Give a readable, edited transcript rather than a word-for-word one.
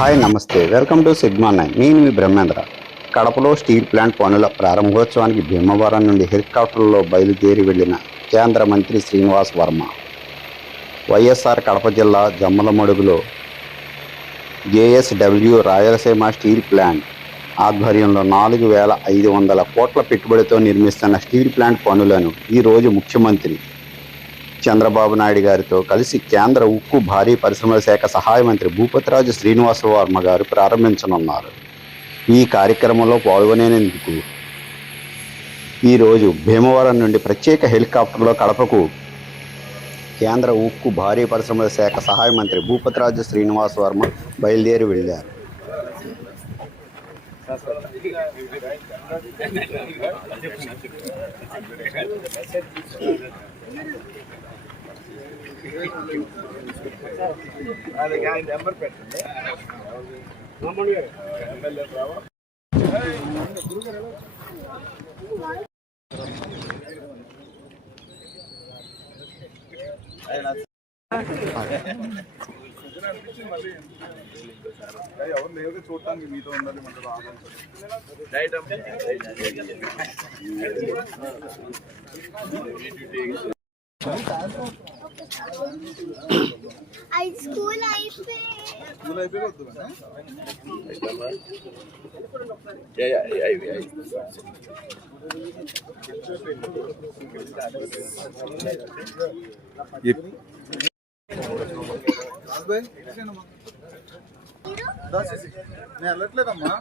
Hi నమస్తే, welcome to sigma 9. నేను మీ బ్రహ్మేంద్ర. కడపలో స్టీల్ ప్లాంట్ పనుల ప్రారంభోత్సవానికి భీమవరం నుండి హెలికాప్టర్లో బయలుదేరి వెళ్లిన కేంద్ర మంత్రి శ్రీనివాస్ వర్మ. వైఎస్ఆర్ కడప జిల్లా జమ్మలమడుగులో జేఎస్డబ్ల్యూ రాయలసీమ స్టీల్ ప్లాంట్ ఆధ్వర్యంలో 4,500 కోట్ల పెట్టుబడితో నిర్మిస్తున్న స్టీల్ ప్లాంట్ పనులను ఈరోజు ముఖ్యమంత్రి చంద్రబాబు నాయుడు గారితో కలిసి కేంద్ర ఉక్కు భారీ పరిశ్రమల శాఖ సహాయ మంత్రి భూపతిరాజు శ్రీనివాస వర్మ గారు ప్రారంభించనున్నారు. ఈ కార్యక్రమంలో పాల్గొనేందుకు ఈరోజు భీమవరం నుండి ప్రత్యేక హెలికాప్టర్లో కడపకు కేంద్ర ఉక్కు భారీ పరిశ్రమల శాఖ సహాయ మంత్రి భూపతిరాజు శ్రీనివాస వర్మ బయలుదేరి వెళ్లారు. నెంబర్ పెట్టండి. ఎవరు లేదు చూడటానికి, మీతో ఉండాలి మన స్కూల్ అయిపోయి నేను వెళ్ళట్లేదమ్మా.